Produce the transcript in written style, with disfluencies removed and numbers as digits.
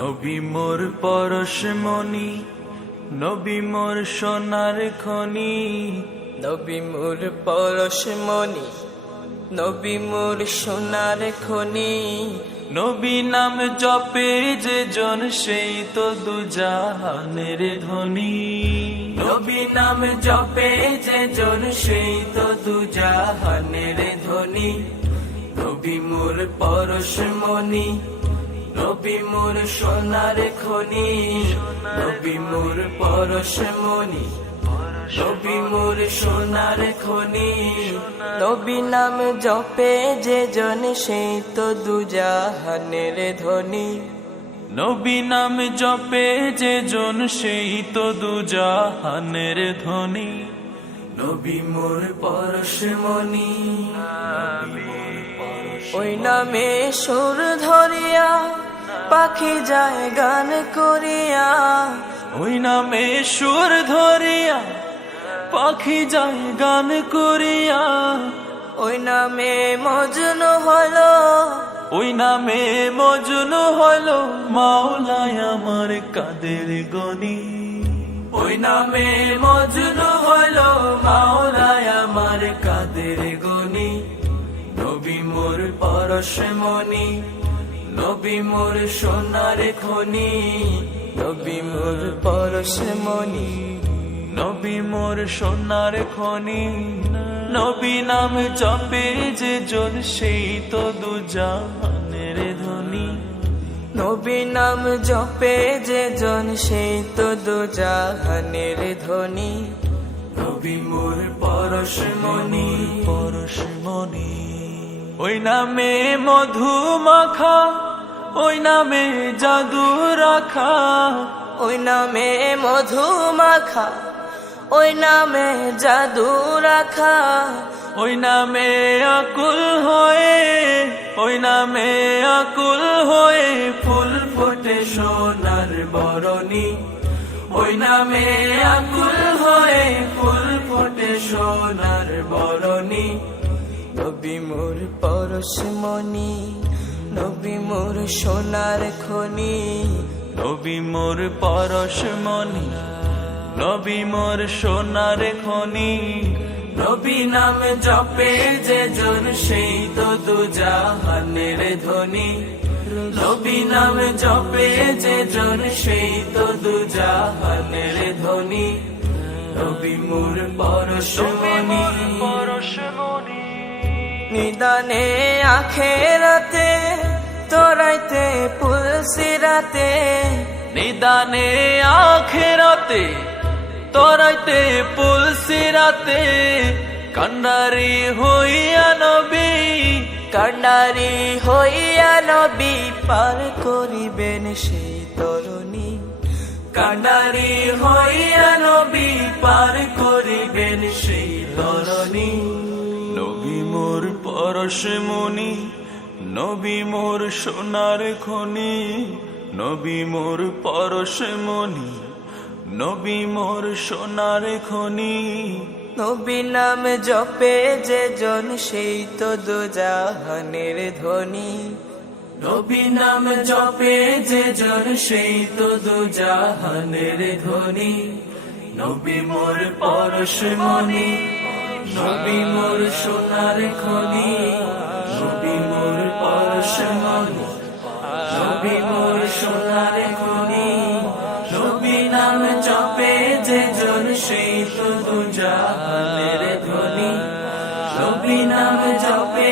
নবী মোর পরশমণি, নবী মোর সোনার খনি। নবী মোর পরশমণি, নবী মোর সোনার খনি। নবী নাম জপে যে জন সেই তো দুজাহানের ধনী। নবী নাম জপে যে জন সেই তো দুজাহানের ধনী। নবী মোর পরশমণি, নবী মোর সোনার খনি। নবী মোর পরশমণি, নবী মোর সোনার খনি। নবী নাম জপে যে জন সেই তো দুজাহানের ধনী। নবী নাম জপে যে জন সেই তো দুজাহানের ধনী। নবী মোর পরশমণি, ওই নামে সুর ধরিয়া পাখি যায় গান করিয়া। ওই নামে সুর ধরিয়া পাখি যায় গান করিয়া। ওই নামে মজনু হলো, ওই নামে মজনু হলো মাওলায় আমার কাদের গনি। ওই নামে মজনু হলো মাওলায় আমার কাদের গনি। নবী মোর পরশমণি, নবী মোর সোনার খনি। নবী মোর পরশমণি, নবী মোর সোনার খনি। নবী নাম জপে যে জন সেই তো দুজাহানের ধনী। নবী নাম জপে যে জন সেই তো দুজাহানের ধনী। নবী মোর পরশমণি, পরশমণি। ওই নামে মধু মাখা, ওই নামে জাদু রাখা। ওই নামে মধু মাখা, ওই নামে জাদু রাখা। ওই নামে আকুল হয়ে, ওই নামে আকুল হয়ে ফুল ফোটে সোনার বরণী। ওই নামে আকুল হয়ে ফুল ফোটে সোনার বরণী। নবী মোর পরশমণি, নবী মোর সোনার খনি। নবী মোর পরশমণি, নবী মোর সোনার খনি। নবী নাম জপে যে জন সেই তো দুজাহানের ধনী। নবী নাম জপে যে জন সেই তো দুজাহানের ধনী। নবী মোর পরশমণি, পরশমণি। নিদানে আখেরাতে তোরাইতে পুলসিরাতে। নিদানে আখেরাতে তোরাইতে পুলসিরাতে। কান্ডারি হইয়া নবী, কান্ডারি হইয়া নবী পার করিবেন সেই তরুণী। কান্ডারি হইয়া নবী পার করিবেন সেই তরুণী। নবী মোর পরশমণি, নবী মোর সোনার খনি। নবী মোর পরশমণি, নবী মোর সোনার খনি। নবী নাম জপে যে জন সেই তো দুজাহানের ধনী। নবী নাম জপে যে জন সেই তো দুজাহানের ধনী। নবী মোর পরশমণি, নবী মোর সোনার খনি। নবী মোর পরশমণি, নবী মোর সোনার খনি। নবী নাম জপে যে জন সেই তো দুজাহানের ধনী। নবী নাম জপে